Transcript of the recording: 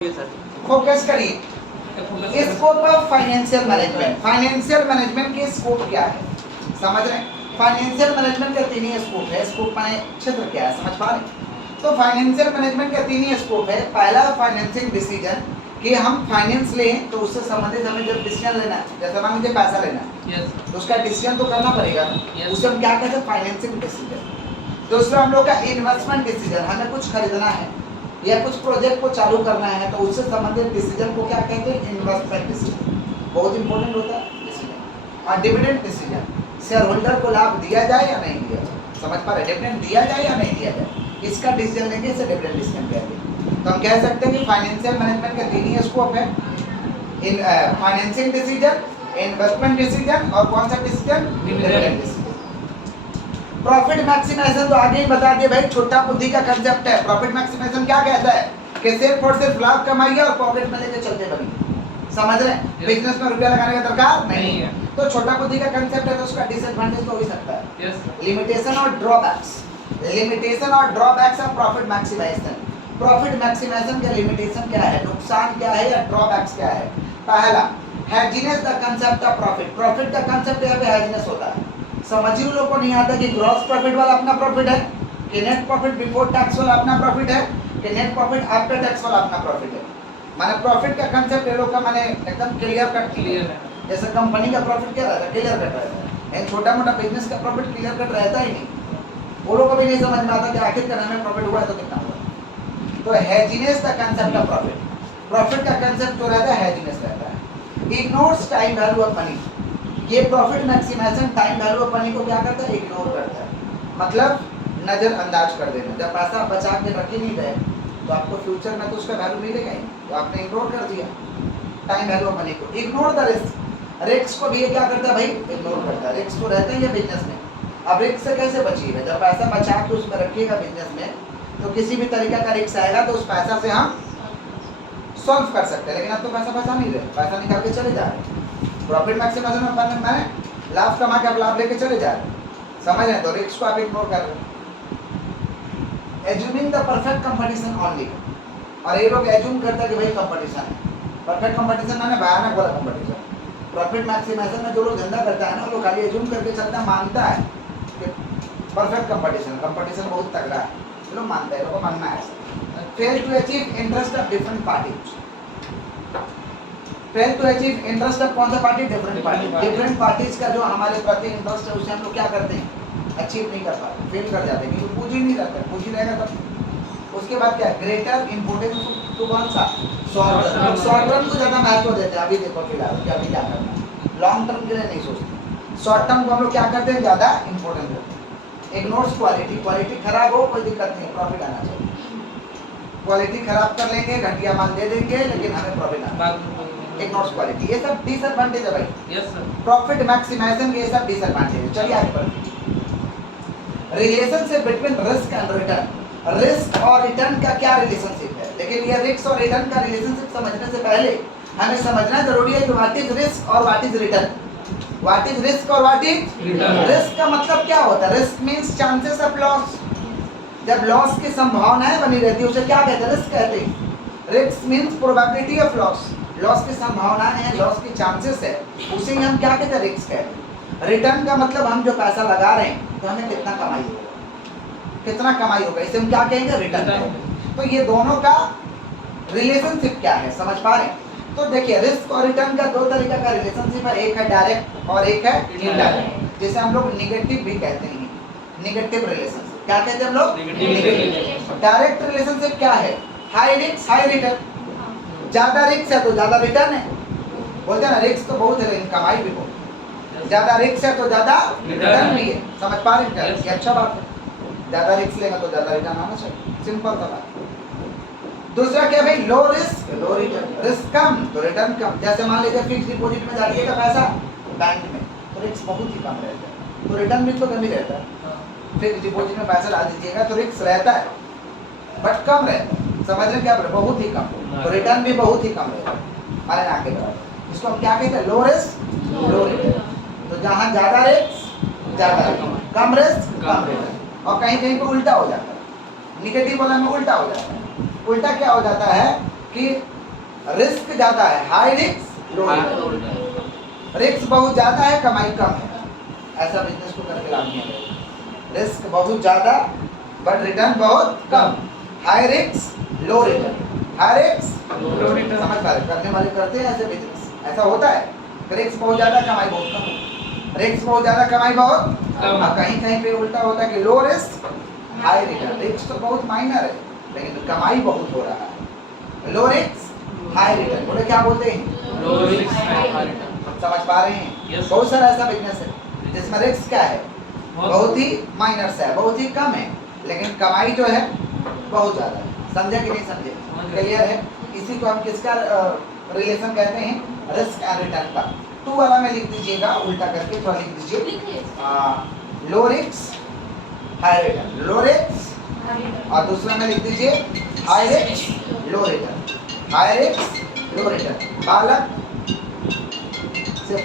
Focus करिए। Scope of financial management. Financial management के scope क्या है समझ रहे हैं? फाइनेंशियल मैनेजमेंट का तीन ही स्कोप है। स्कोप माने क्षेत्र क्या है, समझ पा रहे हैं? तो फाइनेंशियल मैनेजमेंट का तीन ही स्कोप है। पहला फाइनेंसिंग डिसीजन कि हम फाइनेंस लें तो उससे संबंधित हमें जब डिसीजन लेना है, जैसे मान लीजिए पैसा लेना है तो उसका डिसीजन तो करना पड़ेगा ना, उसे हम क्या कहते हैं? Financing decision. दूसरा हम लोग का इन्वेस्टमेंट डिसीजन, हमें कुछ खरीदना है या कुछ प्रोजेक्ट को चालू करना है तो उससे संबंधित डिसीजन को क्या कहते हैं? इन्वेस्टमेंट डिसीजन, बहुत इंपॉर्टेंट होता है डिसीजन। और डिविडेंड डिसीजन, शेयर होल्डर को लाभ दिया जाए या नहीं दिया जाए, समझ पा रहे? डिविडेंड दिया जाए या नहीं दिया जाए, इसका डिसीजन लेंगे, इसे डिविडेंड डिसीजन कहते हैं। तो हम कह सकते हैं कि फाइनेंशियल मैनेजमेंट का तीन ही स्कोप है, in financing decision, investment decision और कौन सा decision? Dividend decision. Profit maximization तो आगे ही बता दिए भाई, छोटा बुद्धि का कंसेप्ट है। प्रॉफिट मैक्सिमाइजेशन क्या कहता है कि सिर्फ और सिर्फ लाभ कमाइए और पॉकेट में लेके चलते बनिए, समझ रहे हैं? बिजनेस में रुपया लगाने का दरकार नहीं है। तो छोटा बुद्धि का कंसेप्ट है तो उसका डिसएडवांटेज तो हो ही सकता है। लिमिटेशन और ड्रॉबैक्स, लिमिटेशन और drawbacks of profit maximization. Profit maximization का लिमिटेशन क्या है, नुकसान क्या है या ड्रॉबैक्स क्या है? पहला, haziness the concept of profit. Profit का कंसेप्ट यहाँ पे हैजीनेस होता है। समझिए लोग को नहीं आता कि ग्रॉस प्रॉफिट वाला अपना प्रॉफिट है, कि नेट प्रॉफिट बिफोर टैक्स वाला अपना प्रॉफिट है, कि नेट प्रॉफिट आफ्टर टैक्स वाला अपना प्रॉफिट है। माने प्रॉफिट का कंसेप्ट ये लोग का माने एकदम क्लियर कट क्लियर है। जैसे कंपनी का प्रॉफिट क्या रहता है? क्लियर कट रहता है। एक छोटा मोटा बिजनेस का प्रॉफिट क्लियर कट रहता ही नहीं। वो लोग को भी नहीं समझ में आता कि आखिर हमें प्रॉफिट हुआ है तो कितना हुआ। तो haziness the concept of profit. Profit का कंसेप्ट जो रहता है हैजीनेस रहता है। Ignores time value of money. ये profit maximisation time value of money को क्या करता है? इग्नोर करता है, मतलब नजरअंदाज कर देना। जब पैसा बचा के रख ही नहीं रहे तो आपको फ्यूचर में तो उसका वैल्यू मिलेगा ही, तो आपने इग्नोर कर दिया टाइम वैल्यू ऑफ मनी को। Ignore the risk. रिस्क को भी ये क्या करता है भाई? इग्नोर करता है। रिस्क तो रहते हैं बिजनेस में। अब रिस्क से कैसे बचिएगा? जब पैसा बचा के उसमें रखिएगा बिजनेस में तो किसी भी तरीका का रिस्क आएगा तो उस पैसा से हम सॉल्व कर सकते हैं, लेकिन अब तो पैसा बचा नहीं रहे, पैसा निकाल के चले जा रहे। प्रॉफिट मैक्सिमाइजेशन में लाभ कमा के आप लाभ लेके चले जा रहे, समझ रहे? तो रिस्क को आप इग्नोर कर रहे हैं। Assuming the perfect competition only. और ये लोग एज्यूम करता है कि भाई कंपटीशन है। परफेक्ट कंपटीशन माने भयानक वाला कंपटीशन। प्रॉफिट मैक्सिमाइजेशन में जो लोग धंधा करता है ना, वो खाली एज्यूम करके चलता है, मानता है कि परफेक्ट कंपटीशन, कंपटीशन बहुत तगड़ा है, लोग मानते हैं, लोगों को मानना है। Fail to achieve interest of different parties. Fail to achieve interest of कौन सा party? Different party. Different parties का जो हमारे प्रति इंटरेस्ट है उसे हम लोग क्या करते हैं? अचीव नहीं कर पाते, फेल कर जाते हैं, क्योंकि पूंजी नहीं रहता। पूंजी रहेगा तब। उसके बाद क्या? ग्रेटर इंपोर्टेंस टू कौन सा? Short term. शॉर्ट टर्म को ज्यादा महत्व देते हैं। अभी देखो फिलहाल कि अभी क्या करना है, लॉन्ग टर्म के लिए नहीं सोचते। शॉर्ट टर्म को हम लोग क्या करते हैं? ज्यादा इंपॉर्टेंस देते हैं। Ignores quality. क्वालिटी खराब हो कोई दिक्कत नहीं, प्रॉफिट आना चाहिए। क्वालिटी खराब कर लेंगे, घटिया माल दे देंगे, लेकिन हमें प्रॉफिट आना। इग्नोर्स क्वालिटी, ये सब डिसएडवांटेज है भाई। Yes sir. प्रॉफिट मैक्सिमाइजेशन के ये सब डिसएडवांटेज है। चलिए आगे बढ़ते हैं। Relationship between risk and return. Risk और रिटर्न का क्या रिलेशनशिप है? लेकिन ये रिस्क और रिटर्न का रिलेशनशिप समझने से पहले हमें समझना जरूरी है कि व्हाट इज रिस्क और what is return. What is risk और व्हाट इज रिटर्न। रिस्क का मतलब क्या होता है? Risk means chances of loss. जब लॉस की संभावनाएं बनी रहती है उसे क्या कहते हैं? रिस्क कहते हैं। Risk means probability of loss. Loss की संभावनाएं हैं, लॉस की चांसेस है, उसे हम क्या कहते हैं? रिस्क कहते हैं। रिटर्न का मतलब हम जो पैसा लगा रहे हैं तो हमें कितना कमाई होगा, कितना कमाई होगा, इसे हम क्या कहेंगे? रिटर्न कहेंगे। तो ये दोनों का रिलेशनशिप क्या है, समझ पा रहे हैं? तो देखिए रिस्क और रिटर्न का दो तरीका का रिलेशनशिप है, एक है डायरेक्ट और एक है इनडायरेक्ट, जिसे हम लोग निगेटिव भी कहते हैं। निगेटिव रिलेशनशिप क्या कहते हैं हम लोग? निगेटिव। डायरेक्ट रिलेशनशिप क्या है? High risk high return. ज्यादा रिस्क है तो ज्यादा रिटर्न है, बोलते हैं ना रिस्क तो बहुत है लेकिन कमाई भी बहुत। ज्यादा रिस्क है तो ज्यादा रिटर्न भी है, समझ पा रहे हैं? ये अच्छा बात है, ज्यादा रिस्क लेगा तो ज्यादा रिटर्न आना चाहिए, सिंपल सा बात। दूसरा क्या भाई? लो रिस्क लो रिटर्न। रिस्क कम तो रिटर्न कम। जैसे मान लीजिए फिक्स डिपॉजिट में डालिएगा पैसा बैंक में तो रिस्क बहुत ही कम रहता है, तो रिटर्न भी तो कम ही रहता है। फिक्स डिपॉजिट में पैसा डाल दीजिएगा तो रिस्क रहता है बट कम रहता है, समझ रहे क्या? बहुत ही कम, तो रिटर्न भी बहुत ही कम रहेगा, माने ना के बराबर। इसको हम क्या कहते हैं? लो रिस्क लो रिटर्न। तो जहाँ ज्यादा रिस्क ज्यादा रिटर्न, कम रिस्क कम रिटर्न। और कहीं कहीं पे उल्टा हो जाता है, निगेटिव वाला में उल्टा हो जाता है। उल्टा क्या हो जाता है कि रिस्क ज्यादा है, हाई रिस्क लो रिटर्न। रिस्क बहुत ज्यादा है, कमाई कम है, ऐसा बिजनेस को करके लाभ नहीं है। रिस्क बहुत ज्यादा बट रिटर्न बहुत कम, हाई रिस्क लो रिटर्न, हाई रिस्क लो रिटर्न। समझ पा रहे, करने वाले करते हैं ऐसे बिजनेस, ऐसा होता है। रिस्क बहुत ज्यादा, कमाई बहुत कम, रिस्क बहुत ज्यादा, कमाई बहुत कम। कहीं कहीं पे उल्टा होता है कि low risk high return, risk तो बहुत माइनर है लेकिन कमाई बहुत हो रहा है। लो रिस्क हाई रिटर्न, बोले क्या बोलते हैं, लो रिस्क हाई रिटर्न। समझ पा रहे हैं? Yes. बहुत सारा ऐसा बिजनेस है जिसमें रिस्क क्या है, बहुत ही माइनर सा है, बहुत ही कम है, लेकिन कमाई जो है बहुत ज्यादा है। समझे कि नहीं समझे? क्लियर है? इसी को हम किसका रिलेशन कहते हैं, रिस्क एंड रिटर्न का। टू वाला में लिख दीजिएगा, उल्टा करके थोड़ा लिख दीजिए, low risk high return, low risk, और दूसरा में लिख दीजिए हाई रिस्क लो रिटर्न, हाई रिस्क लो रिटर्न। बालक सिर्फ